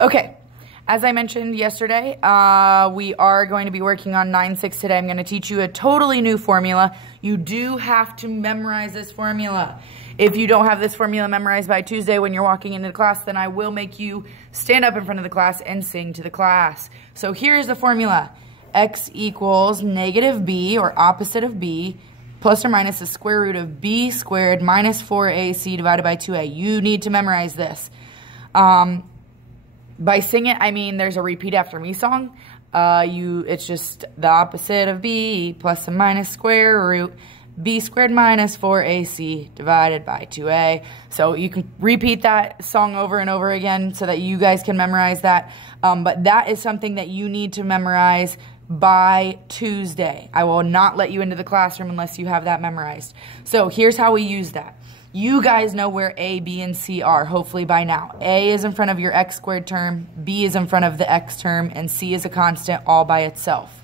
Okay, as I mentioned yesterday, we are going to be working on 9-6 today. I'm going to teach you a totally new formula. You do have to memorize this formula. If you don't have this formula memorized by Tuesday when you're walking into the class, then I will make you stand up in front of the class and sing to the class. So here's the formula. X equals negative b, or opposite of b, plus or minus the square root of b squared minus 4ac divided by 2a. You need to memorize this. By sing it, I mean there's a repeat after me song. It's just the opposite of b plus or minus square root b squared minus 4ac divided by 2a. So you can repeat that song over and over again so that you guys can memorize that. But that is something that you need to memorize by Tuesday. I will not let you into the classroom unless you have that memorized. So here's how we use that. You guys know where A, B, and C are, hopefully by now. A is in front of your x squared term, B is in front of the x term, and C is a constant all by itself.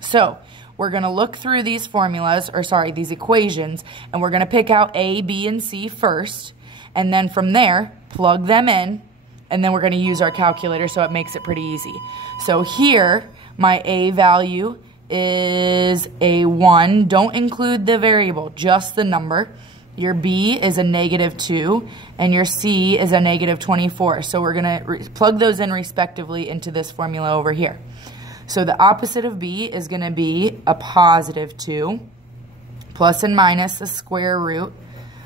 So we're going to look through these formulas, these equations, and we're going to pick out A, B, and C first, and then from there, plug them in, and then we're going to use our calculator so it makes it pretty easy. So here, my A value is a 1. Don't include the variable, just the number. Your B is a negative 2, and your C is a negative 24. So we're going to plug those in respectively into this formula over here. So the opposite of B is going to be a positive 2, plus and minus the square root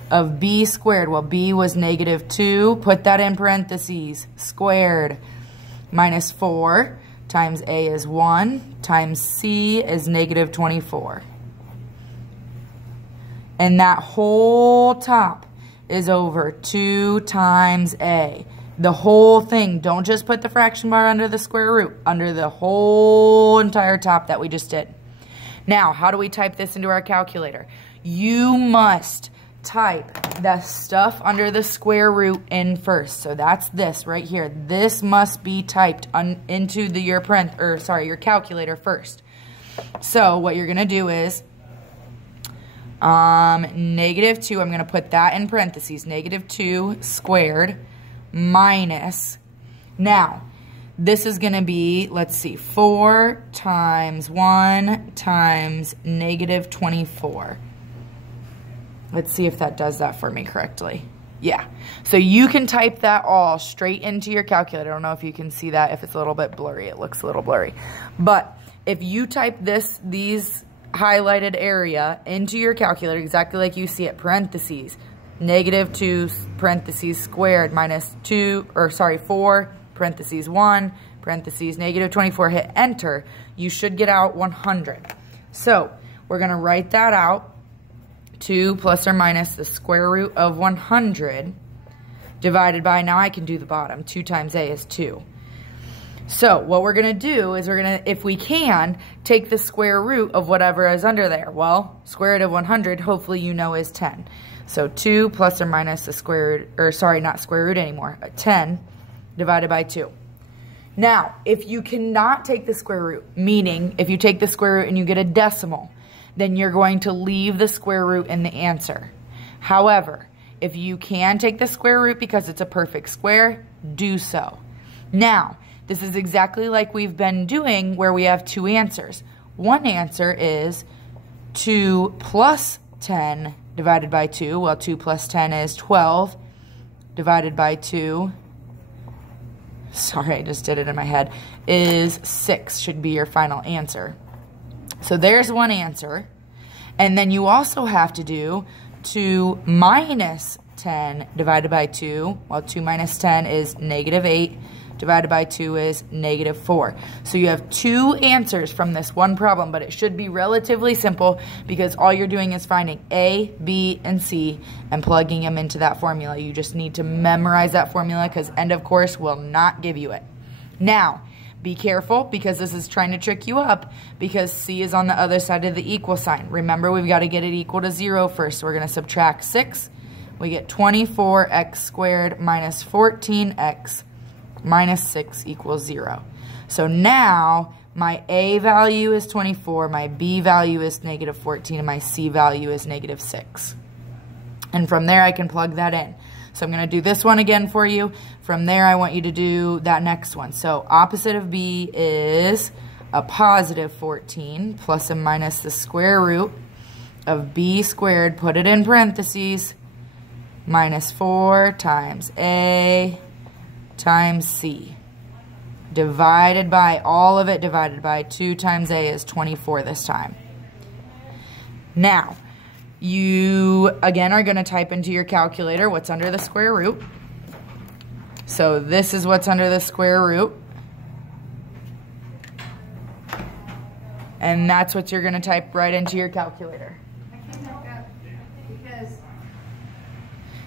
of B squared. Well, B was negative 2. Put that in parentheses. Squared minus 4 times A is 1 times C is negative 24. And that whole top is over 2 times A. The whole thing. Don't just put the fraction bar under the square root. Under the whole entire top that we just did. Now, how do we type this into our calculator? You must type the stuff under the square root in first. So that's this right here. This must be typed into your calculator first. So what you're going to do is negative 2, I'm going to put that in parentheses, negative 2 squared minus, now, this is going to be, let's see, 4 times 1 times negative 24. Let's see if that does that for me correctly. Yeah. So you can type that all straight into your calculator. I don't know if you can see that. If it's a little bit blurry, it looks a little blurry. But if you type these highlighted area into your calculator exactly like you see it, parentheses, negative 2 parentheses squared minus 4 parentheses 1 parentheses negative 24, hit enter, you should get out 100. So we're going to write that out. 2 plus or minus the square root of 100 divided by, now I can do the bottom, 2 times A is 2. So what we're going to do is we're going to, if we can, take the square root of whatever is under there. Well, square root of 100, hopefully you know, is 10. So 2 plus or minus the square root, not square root anymore, 10 divided by 2. Now, if you cannot take the square root, meaning if you take the square root and you get a decimal, then you're going to leave the square root in the answer. However, if you can take the square root because it's a perfect square, do so. Now, this is exactly like we've been doing where we have two answers. One answer is 2 plus 10 divided by 2. Well, 2 plus 10 is 12 divided by 2. Sorry, I just did it in my head. Is 6 should be your final answer. So there's one answer. And then you also have to do 2 minus 10 divided by 2. Well, 2 minus 10 is negative 8. Divided by 2 is negative 4. So you have two answers from this one problem, but it should be relatively simple because all you're doing is finding A, B, and C and plugging them into that formula. You just need to memorize that formula because end of course will not give you it. Now, be careful because this is trying to trick you up because C is on the other side of the equal sign. Remember, we've got to get it equal to 0 first. So we're going to subtract 6. We get 24x squared minus 14x minus 6 equals 0. So now my A value is 24, my B value is negative 14, and my C value is negative 6. And from there I can plug that in. So I'm going to do this one again for you. From there, I want you to do that next one. So opposite of b is a positive 14 plus and minus the square root of b squared, put it in parentheses, minus 4 times a times c. Divided by, all of it divided by 2 times a is 24 this time. Now, you, again, are going to type into your calculator what's under the square root. So this is what's under the square root. And that's what you're going to type right into your calculator.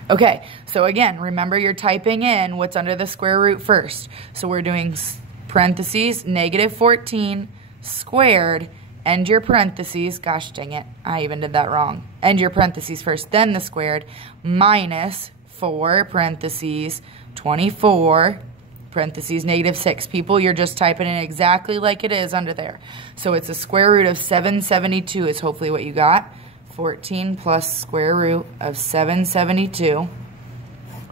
Okay, so again, remember you're typing in what's under the square root first. So we're doing parentheses, negative 14 squared, end your parentheses, gosh dang it, I even did that wrong. End your parentheses first, then the squared, minus 4, parentheses, 24, parentheses, negative 6. People, you're just typing in exactly like it is under there. So it's a square root of 772 is hopefully what you got. 14 plus square root of 772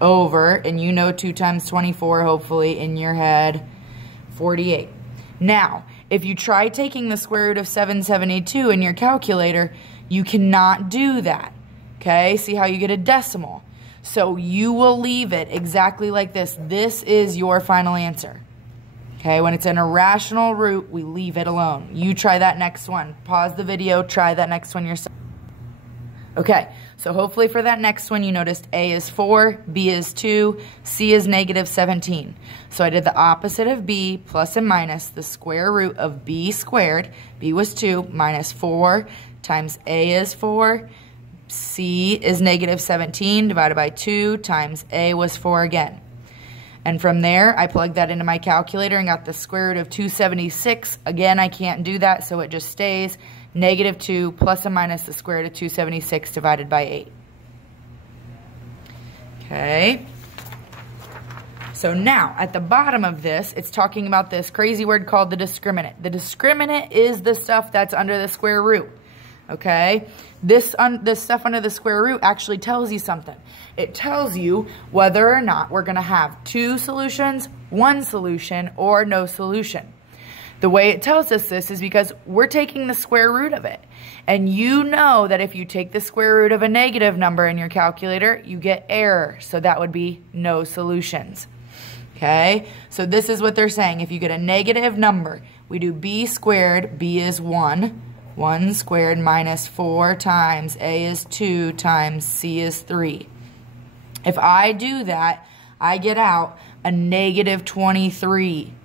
over, and you know 2 times 24, hopefully, in your head, 48. Now, if you try taking the square root of 772 in your calculator, you cannot do that, okay? See how you get a decimal. So you will leave it exactly like this. This is your final answer. Okay, when it's an irrational root, we leave it alone. You try that next one. Pause the video, try that next one yourself. Okay, so hopefully for that next one you noticed A is 4, B is 2, C is negative 17. So I did the opposite of B plus and minus the square root of B squared, B was 2, minus 4 times A is 4, C is negative 17 divided by 2 times A was 4 again. And from there, I plugged that into my calculator and got the square root of 276. Again, I can't do that, so it just stays negative 2 plus and minus the square root of 276 divided by 8. Okay. So now, at the bottom of this, it's talking about this crazy word called the discriminant. The discriminant is the stuff that's under the square root. Okay? This stuff under the square root actually tells you something. It tells you whether or not we're going to have 2 solutions, 1 solution, or no solution. The way it tells us this is because we're taking the square root of it. And you know that if you take the square root of a negative number in your calculator, you get error. So that would be no solutions. Okay? So this is what they're saying. If you get a negative number, we do b squared, b is 1. 1 squared minus 4 times a is 2 times c is 3. If I do that, I get out a negative 23.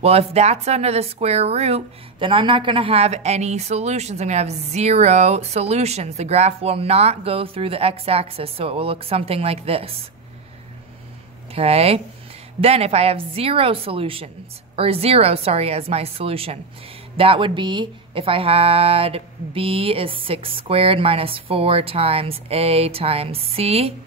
Well, if that's under the square root, then I'm not going to have any solutions. I'm going to have 0 solutions. The graph will not go through the x-axis, so it will look something like this. Okay? Then if I have 0 solutions, or 0, sorry, as my solution, that would be if I had b is 6 squared minus 4 times a times c.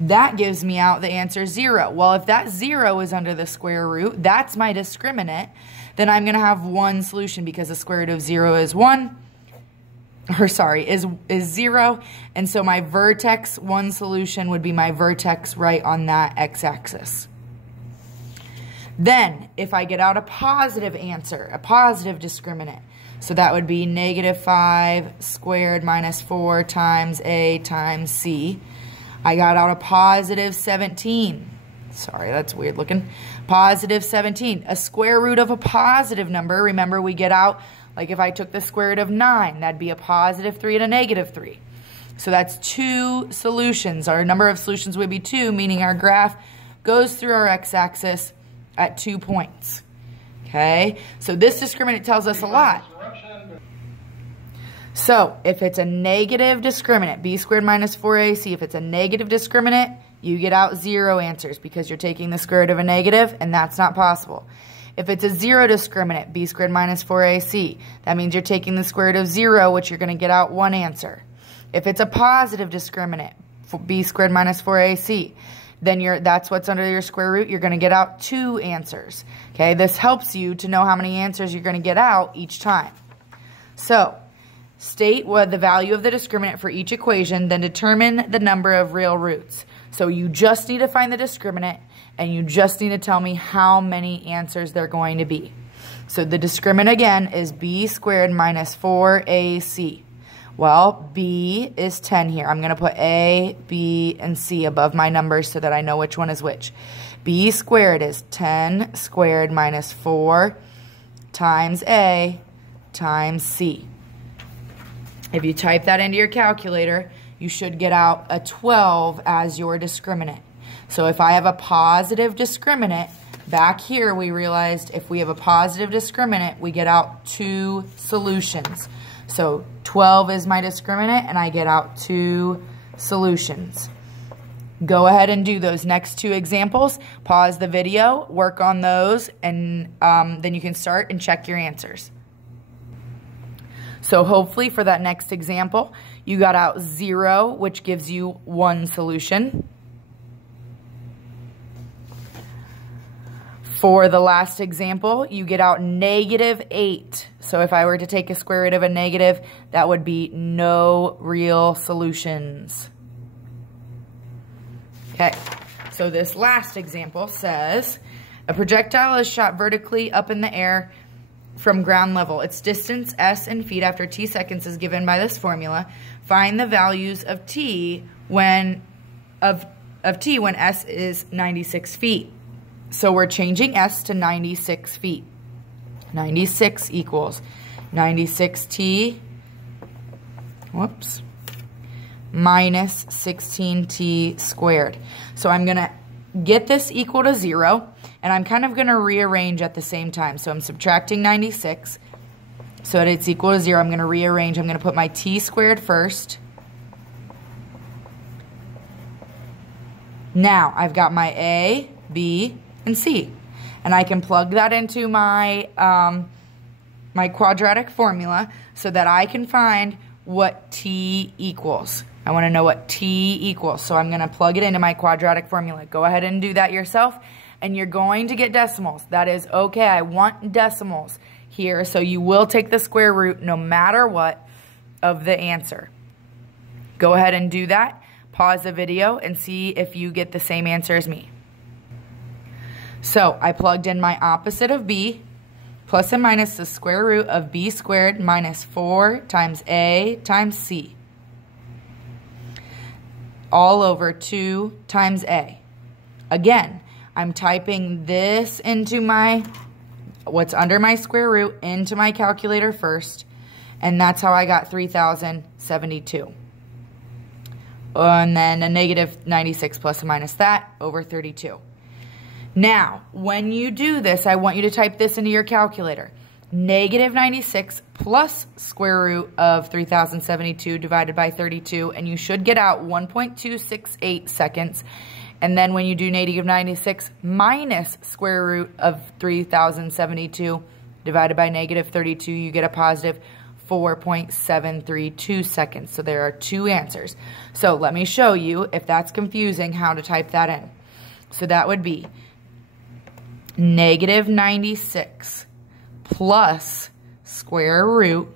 That gives me out the answer 0. Well, if that 0 is under the square root, that's my discriminant, then I'm going to have 1 solution because the square root of 0 is 1, or sorry, is 0. And so my vertex 1 solution would be my vertex right on that x-axis. Then, if I get out a positive answer, a positive discriminant, so that would be negative 5 squared minus 4 times a times c. I got out a positive 17. Sorry, that's weird looking. Positive 17. A square root of a positive number, remember we get out, like if I took the square root of 9, that'd be a positive 3 and a negative 3. So that's 2 solutions. Our number of solutions would be 2, meaning our graph goes through our x-axis at 2 points. Okay? So this discriminant tells us a lot. So if it's a negative discriminant, b squared minus 4ac, if it's a negative discriminant, you get out 0 answers because you're taking the square root of a negative, and that's not possible. If it's a 0 discriminant, b squared minus 4ac, that means you're taking the square root of 0, which you're going to get out 1 answer. If it's a positive discriminant, b squared minus 4ac, then that's what's under your square root. You're going to get out 2 answers. Okay, this helps you to know how many answers you're going to get out each time. So, state what the value of the discriminant for each equation, then determine the number of real roots. So you just need to find the discriminant, and you just need to tell me how many answers they're going to be. So the discriminant again is b squared minus 4ac. Well, b is 10 here. I'm going to put a, b, and c above my numbers so that I know which one is which. B squared is 10 squared minus 4 times a times c. If you type that into your calculator, you should get out a 12 as your discriminant. So if I have a positive discriminant, back here we realized if we have a positive discriminant, we get out 2 solutions. So 12 is my discriminant, and I get out 2 solutions. Go ahead and do those next 2 examples. Pause the video, work on those, and then you can start and check your answers. So hopefully for that next example, you got out 0, which gives you 1 solution. For the last example, you get out -8. So if I were to take a square root of a negative, that would be no real solutions. Okay, so this last example says, a projectile is shot vertically up in the air from ground level. Its distance, s, in feet after t seconds is given by this formula. Find the values of t when s is 96 feet. So we're changing s to 96 feet. 96 equals 96t, minus 16t squared. So I'm going to get this equal to 0, and I'm kind of going to rearrange at the same time. So I'm subtracting 96, so that it's equal to 0. I'm going to rearrange. I'm going to put my t squared first. Now I've got my a, b, and c, and I can plug that into my my quadratic formula so that I can find what t equals. I want to know what t equals, so I'm going to plug it into my quadratic formula. Go ahead and do that yourself, and you're going to get decimals. That is okay. I want decimals here, so you will take the square root no matter what of the answer. Go ahead and do that. Pause the video and see if you get the same answer as me. So I plugged in my opposite of b, plus and minus the square root of b squared minus 4 times a times c, all over 2 times a. Again, I'm typing this into what's under my square root into my calculator first, and that's how I got 3,072. And then a negative 96 plus and minus that over 32. Now, when you do this, I want you to type this into your calculator. Negative 96 plus square root of 3,072 divided by 32, and you should get out 1.268 seconds. And then when you do negative 96 minus square root of 3,072 divided by negative 32, you get a positive 4.732 seconds. So there are 2 answers. So let me show you, if that's confusing, how to type that in. So that would be negative 96 plus square root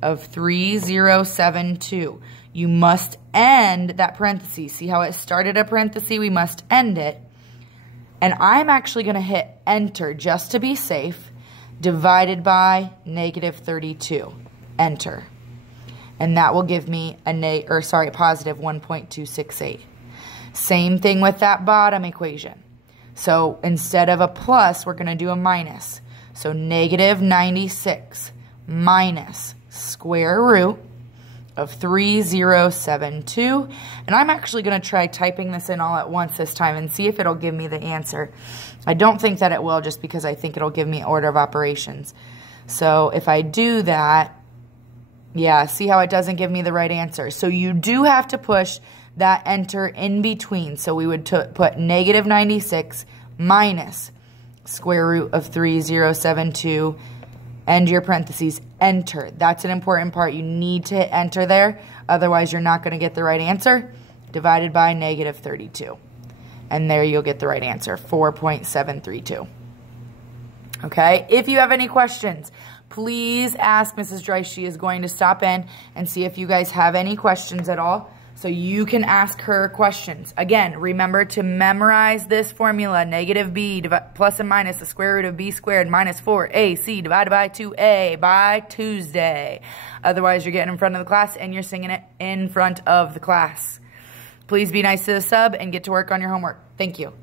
of 3072. You must end that parenthesis. See how it started a parenthesis? We must end it. And I'm actually going to hit enter just to be safe, divided by negative 32. Enter. And that will give me a positive 1.268. Same thing with that bottom equation. So instead of a plus, we're going to do a minus. So negative 96 minus square root of 3072. And I'm actually going to try typing this in all at once this time and see if it'll give me the answer. I don't think that it will, just because I think it'll give me order of operations. So if I do that, yeah, see how it doesn't give me the right answer. So you do have to push that enter in between. So we would put negative 96 minus square root of 3072, end your parentheses, enter. That's an important part. You need to hit enter there, otherwise you're not going to get the right answer, divided by negative 32. And there you'll get the right answer, 4.732. Okay, if you have any questions, please ask Mrs. Joyce. She is going to stop in and see if you guys have any questions at all. So so you can ask her questions. Again, remember to memorize this formula. Negative b plus and minus the square root of b squared minus 4ac divided by 2a by Tuesday. Otherwise, you're getting in front of the class and you're singing it in front of the class. Please be nice to the sub and get to work on your homework. Thank you.